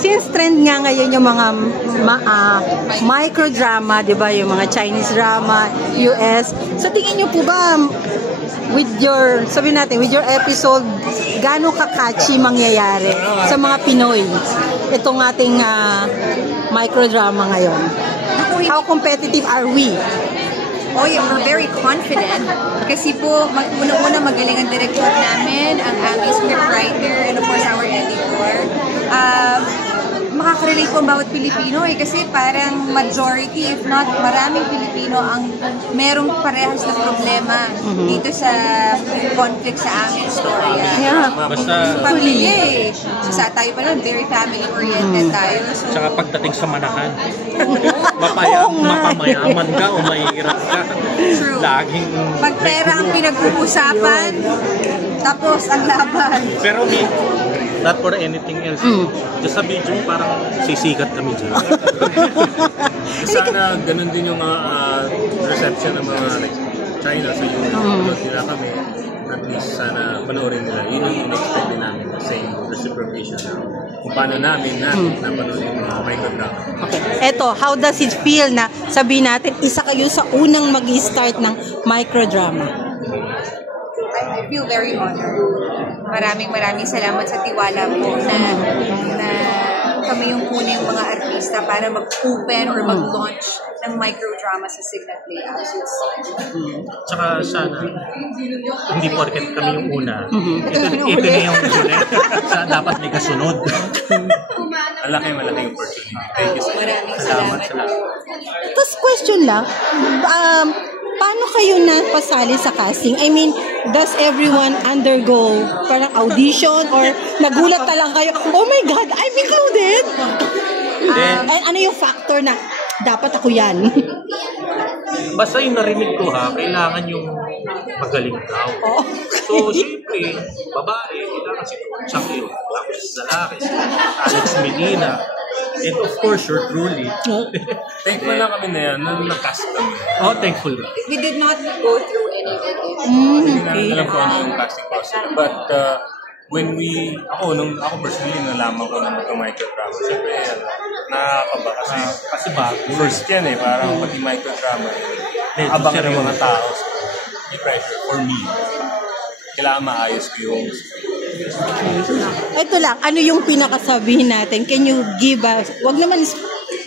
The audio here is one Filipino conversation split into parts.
since trend nga ngayon yung mga microdrama, di ba? Yung mga Chinese drama, US. So tingin nyo po ba, with your, sabihin natin, with your episode, gaano ka-catchy mangyayari sa mga Pinoy itong ating microdrama ngayon? How competitive are we? Oh yeah, we're very confident. Kasi po, unang-una magaling ang director namin, ang aming scriptwriter, and of course our editor. Makakarelate po ang bawat Pilipino kasi parang majority, if not maraming Pilipino ang merong parehas na problema dito sa conflict sa aming storya. Yeah. Basta Pamilya eh. Sa tayo pa nun, very family-oriented tayo. So, tsaka pagdating sa manahan, mapamayaman ka o mahirap ka. True. Laging pag pera ang pinag-uusapan, tapos ang laban. Pero not for anything else. Just sa video, parang sisikat kami dyan. Sana ganun din yung mga reception ng mga China sa YouTube nila kami. At least sana panoorin nila. Yun yung in-expect din namin. Same reciprocation na kung paano namin napanood yung mga microdrama. Okay. Eto, how does it feel na sabihin natin, isa kayo sa unang mag-start ng microdrama? I feel very honored. Maraming salamat sa tiwala po na kami yung una yung mga artista para mag-open or mag-launch ng microdrama sa Signet Playhouse. Tsaka sana, hindi porket kami yung una. Ito na yung huli. Dapat may kasunod. Malaking opportunity. Thank you so much. Maraming Salamat. Tapos question lang, paano kayo napasali sa casting? I mean, does everyone undergo parang audition or nagulat na lang kayo, oh my God, I'm included? And ano yung factor na dapat ako yan? Basta yung narinig ko kailangan yung magaling daw. So, siyempre, babae, kailangan si Chang yun. Tapos lalaki, si Alex Medina. And of course, you're truly. Thankful lang kami na yan, na-cast kami. Oh, thankful. We did not go through any editing. Hindi na alam ko ano yung casting process. But ako personally nalaman ko na mag-microdrama. Siyempre, nakakaba kasi bago. First yan parang pati microdrama. Abangan ng mga tao. May pressure for me. Kailangan maayos ko yung Ito lang, ano yung pinakasabihin natin? Can you give us, wag naman,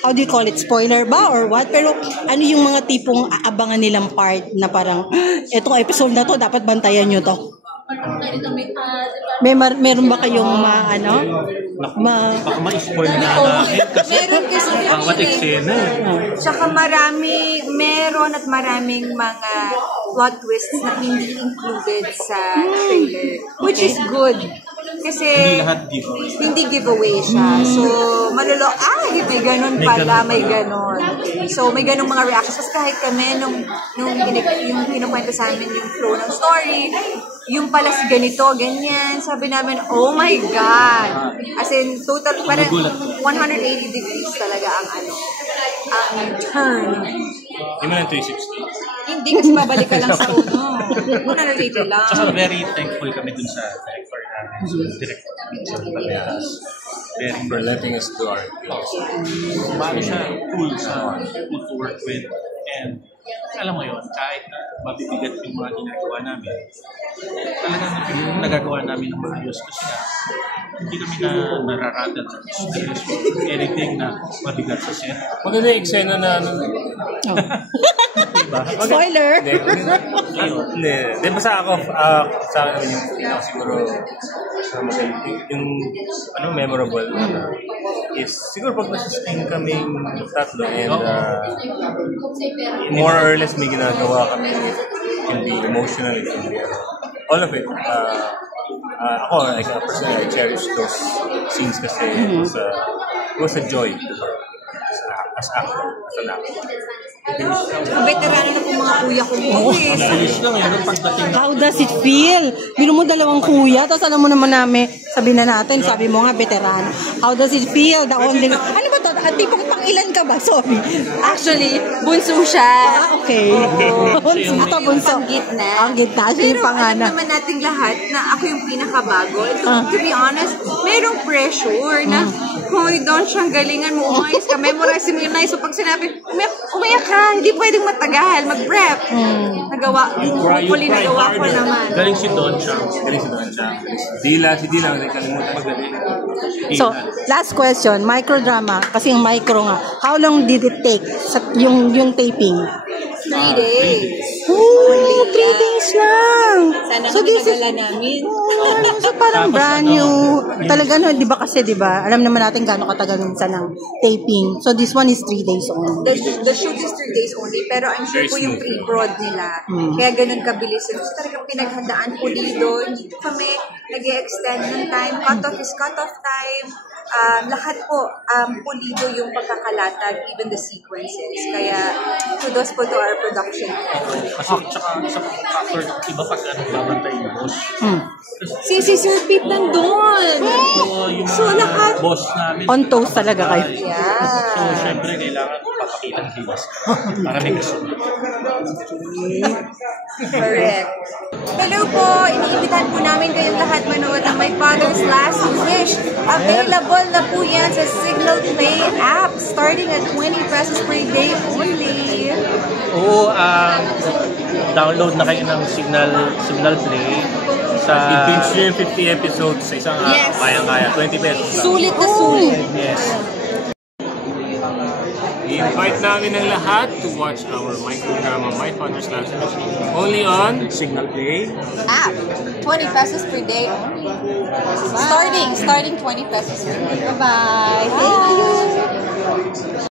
how do you call it, spoiler ba or what? Pero ano yung mga tipong aabangan nilang part na parang, etong episode na to, dapat bantayan nyo to? Meron ba kayong baka ma-spoil na namin kasi Meron kasi bawat eksena Tsaka meron at maraming mga plot twists na hindi included sa trailer. Which is good. Kasi hindi giveaway siya. So, may ganun pala, may ganun. So, may ganung mga reactions. Kasi kahit kami, nung yung pinakwento sa amin yung flow ng story, yung pala si ganito, ganyan, sabi namin, oh my God! As in, total, parang 180 degrees talaga ang turn. Hindi mo lang 360. Hindi kasi babalik ka lang sa uno. 180 lang. Tsaka very thankful kami dun sa director namin, director very For letting us do our things. Paano siya cool to work with, and alam mo yun, kahit mabibigat yung mga ginagawa namin, talagang nagagawa namin ng maayos kasi nga hindi kami nararada ng stress or anything na mabigat sa set. Maganda yung eksena na Diba? spoiler? Hindi, basta ako, sa akin yung siguro yung memorable is siguro pag nasa-screen kaming tatlo and more or less may ginagawa kami, it can be emotional, it can be all of it. Ako, like, personally, I cherish those scenes kasi it was a joy to work as an actor. Veterano na po mga kuya ko mo. Bilis lang yun, pagdating How does it feel? Bino mo dalawang kuya, tapos alam mo naman namin, sabi mo nga, veterano. How does it feel? Ano ba to? Tipong pang-ilan ka ba? Sorry. Actually, bunso siya. Okay. Bunso. Ang gitna. Ang gitna. Siya yung Pero pangana. alam naman nating lahat na ako yung pinakabago. To be honest, merong pressure na, hoy, Uy, Don, siyang galingan mo. Umayos ka. Memorize mo yun. So pag sinabi, umayak ka. Hindi pwedeng matagal. Mag-prep. Hopefully, nagawa ko naman. Galing si Don siya. Si Dila, kalimutan magaling. So, last question, microdrama, kasi yung micro nga. How long did it take sa yung taping? 3 days. Oh, 3 days lang. Sana So, kami this is, nagala namin. so parang brand new. Talaga no, di ba kasi, di ba? Alam naman natin gaano katagal minsan ng taping. So, this one is 3 days only. The shoot is 3 days only, pero I'm sure po yung pre-prod nila. Kaya ganun kabilis. So talagang pinaghandaan pulido. Hindi po kami nag-extend ng time. Cut-off is cut-off time. Lahat po pulido yung pagkakalatag, even the sequences. Kaya kudos po to our production. Kasi tsaka sa factor, iba pag babantay yung boss. Si Sir Pete nandun! So lahat... Boss namin. On toast talaga kayo. So, Yeah. syempre, kailangan papakita ng kilos. Para may kasunod. Correct. Hello po! Iniimbitahan po namin kayong lahat manood ng My Father's Last Wish. Available na po yan sa Signal Play app starting at 20 pesos per day only. Oo, download na kayo ng Signal Play sa... I-binge nyo yung 50 episodes sa isang araw. Yes. Kayang-kaya. 20 pesos lang. Sulit na sulit. Yes. I-invite namin ang lahat to watch our microdrama, My Father's Last Wish. Only on Signal Play. App. 20 pesos per day only. Starting 20 pesos per day. Bye-bye. Thank you.